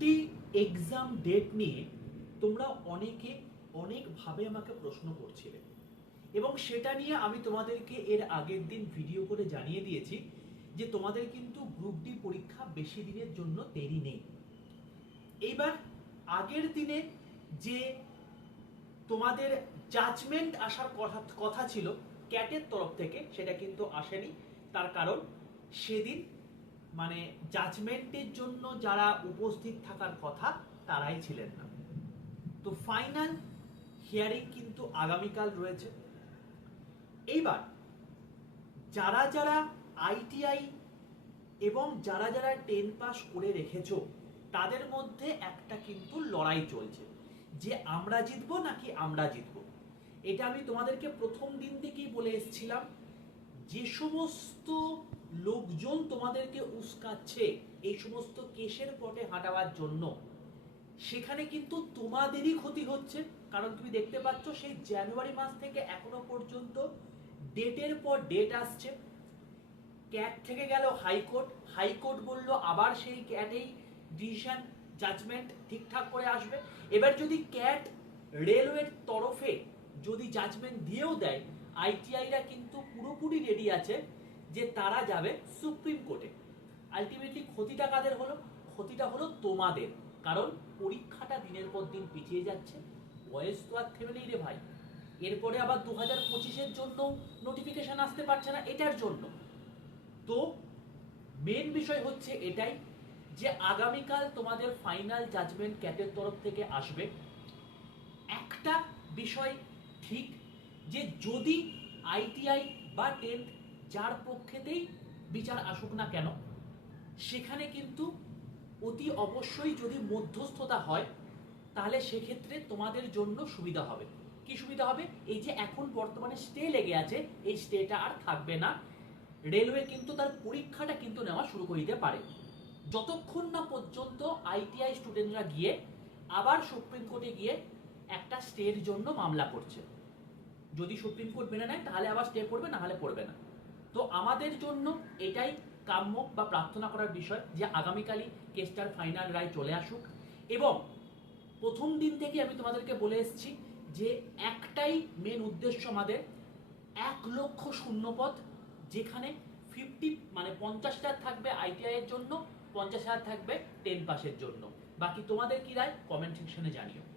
D exam date নিয়ে তোমরা অনেকে অনেকভাবে আমাকে প্রশ্ন করছিলে। এবং সেটা নিয়ে আমি তোমাদেরকে এর আগের দিন ভিডিও করে জানিয়ে দিয়েছি যে তোমাদের কিন্তু গ্রুপ ডি পরীক্ষা বেশি দিনের জন্য দেরি নেই। এইবার আগের দিনে যে তোমাদের জাজমেন্ট আসার কথা কথা ছিল ক্যাটের তরফ থেকে, সেটা কিন্তু আসেনি। তার কারণ সেদিন মানে জাজমেন্টের জন্য যারা উপস্থিত থাকার কথা, তারাই ছিলেন না। তো ফাইনাল হিয়ারিং কিন্তু আগামীকাল রয়েছে। এইবার যারা যারা আইটিআই এবং যারা যারা টেন পাস করে রেখেছ, তাদের মধ্যে একটা কিন্তু লড়াই চলছে। যে আমরা জিতবো নাকি আমরা জিতবো? এটা আমি তোমাদেরকে প্রথম দিন থেকেই বলে এসেছিলাম। যে সমস্ত লোকজন তোমাদেরকে উস্কাচ্ছে এই সমস্ত কেসের পটে হাঁটাবার জন্য। সেখানে কিন্তু তোমাদেরই ক্ষতি হচ্ছে। কারণ তুমি দেখতে পাচ্ছ, সেই জানুয়ারি মাস থেকে এখনও পর্যন্ত ডেটের পর ডেট আসছে। ক্যাট থেকে গেল হাইকোর্ট। হাইকোর্ট বলল আবার সেই ক্যাটেই ডিসিশন, জাজমেন্ট ঠিকঠাক করে আসবে। এবার যদি ক্যাট রেলওয়ের তরফে যদি জাজমেন্ট দিয়েও দেয়, আইটিআইরা কিন্তু পুরোপুরি রেডি আছে। যে তারা যাবে সুপ্রিম কোর্টে। আলটিমেটলি ক্ষতিটা কাদের হলো? ক্ষতিটা হলো তোমাদের। কারণ পরীক্ষাটা দিনের পর দিন পিছিয়ে যাচ্ছে। বয়স তো আর থেমে নেই রে ভাই। এরপরে আবার দু হাজার পঁচিশের জন্য নোটিফিকেশন আসতে পারছে না এটার জন্য। তো মেন বিষয় হচ্ছে এটাই যে আগামীকাল তোমাদের ফাইনাল জাজমেন্ট ক্যাটের তরফ থেকে আসবে। একটা বিষয় ঠিক যে যদি আইটিআই বা টেন্থ যার পক্ষেতেই বিচার আসুক না কেন, সেখানে কিন্তু অতি অবশ্যই যদি মধ্যস্থতা হয়, তাহলে সেক্ষেত্রে তোমাদের জন্য সুবিধা হবে। কি সুবিধা হবে? এই যে এখন বর্তমানে স্টে লেগে আছে, এই স্টেটা আর থাকবে না। রেলওয়ে কিন্তু তার পরীক্ষাটা কিন্তু নেওয়া শুরু করে দিতে পারে। যতক্ষণ না পর্যন্ত আইটিআই স্টুডেন্টরা গিয়ে আবার সুপ্রিম কোর্টে গিয়ে একটা স্টের জন্য মামলা করছে। যদি সুপ্রিম কোর্ট মেনে নেয়, তাহলে আবার স্টে পড়বে না হলে পড়বে না। তো আমাদের জন্য এটাই কাম্য বা প্রার্থনা করার বিষয় যে আগামীকালই কেসটার ফাইনাল রায় চলে আসুক। এবং প্রথম দিন থেকে আমি তোমাদেরকে বলে এসেছি যে একটাই মেন উদ্দেশ্য আমাদের এক লক্ষ শূন্যপদ যেখানে ফিফটি মানে পঞ্চাশ হাজার থাকবে আইটিআই এর জন্য, পঞ্চাশ হাজার থাকবে টেন পাসের জন্য। বাকি তোমাদের কি রায়? কমেন্ট সেকশনে জানিও।